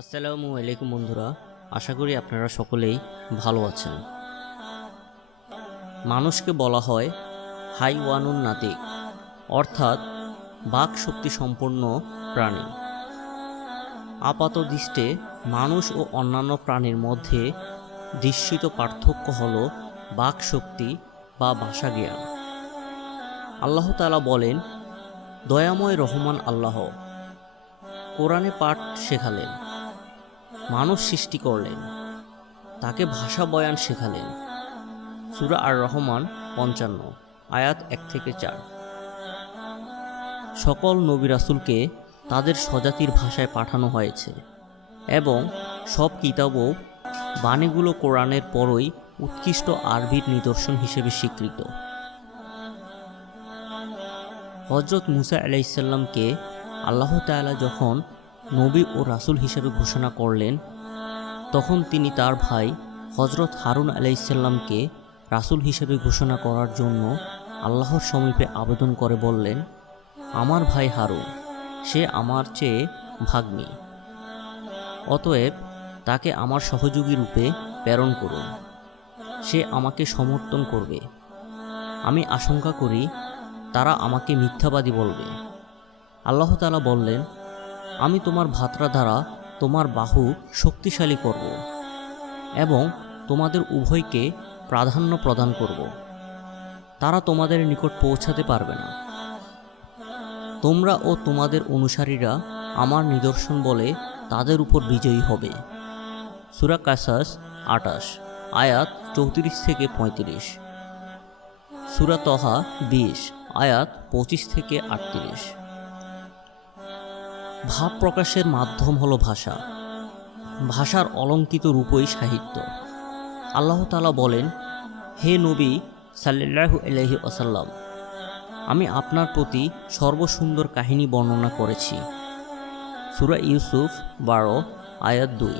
আসসালামু আলাইকুম বন্ধুরা, আশা করি আপনারা সকলেই ভালো আছেন। মানুষকে বলা হয় হাইওয়ানুন নাতিক অর্থাৎ বাক শক্তি সম্পন্ন প্রাণী। আপাত দৃষ্টে মানুষ ও অন্যান্য প্রাণীর মধ্যে দৃশ্যিত পার্থক্য হল বাক শক্তি বা ভাষা জ্ঞান। আল্লাহ তাআলা বলেন, দয়াময় রহমান আল্লাহ। কোরআনে পাঠ শেখালেন মানুষ সৃষ্টি করলেন। তাকে ভাষা বয়ান শেখালেন। সুরা আর রহমান পঞ্চান্ন, আয়াত এক থেকে চার। সকল নবী রাসূলকে তাদের স্বজাতির ভাষায় পাঠানো হয়েছে এবং সব কিতাবও বাণীগুলো কোরআনের পরই উৎকৃষ্ট আরবির নিদর্শন হিসেবে স্বীকৃত। হজরত মুসা আলাইসাল্লামকে আল্লাহ তাআলা যখন নবী ও রাসূল হিসেবে ঘোষণা করলেন, তখন তিনি তার ভাই হজরত হারুন আলাইসাল্লামকে রাসূল হিসেবে ঘোষণা করার জন্য আল্লাহর সমীপে আবেদন করে বললেন, আমার ভাই হারুন, সে আমার চেয়ে ভাগ্নি। অতএব তাকে আমার সহযোগী রূপে প্রেরণ করুন। সে আমাকে সমর্থন করবে। আমি আশঙ্কা করি তারা আমাকে মিথ্যাবাদী বলবে। আল্লাহ তাআলা বললেন আমি তোমার ভাত্রা দ্বারা তোমার বাহু শক্তিশালী করব এবং তোমাদের উভয়কে প্রাধান্য প্রদান করব। তারা তোমাদের নিকট পৌঁছাতে পারবে না। তোমরা ও তোমাদের অনুসারীরা আমার নিদর্শন বলে তাদের উপর বিজয়ী হবে। সুরা কাসাস আটাশ আয়াত চৌত্রিশ থেকে পঁয়ত্রিশ। সুরা তহা বিশ, আয়াত পঁচিশ থেকে আটত্রিশ। ভাব প্রকাশের মাধ্যম হলো ভাষা। ভাষার অলঙ্কিত রূপই সাহিত্য। আল্লাহ তালা বলেন, হে নবী সাল্লাহু আলহি আসাল্লাম আমি আপনার প্রতি সর্বসুন্দর কাহিনী বর্ণনা করেছি। সুরা ইউসুফ বারো, আয়াত দুই।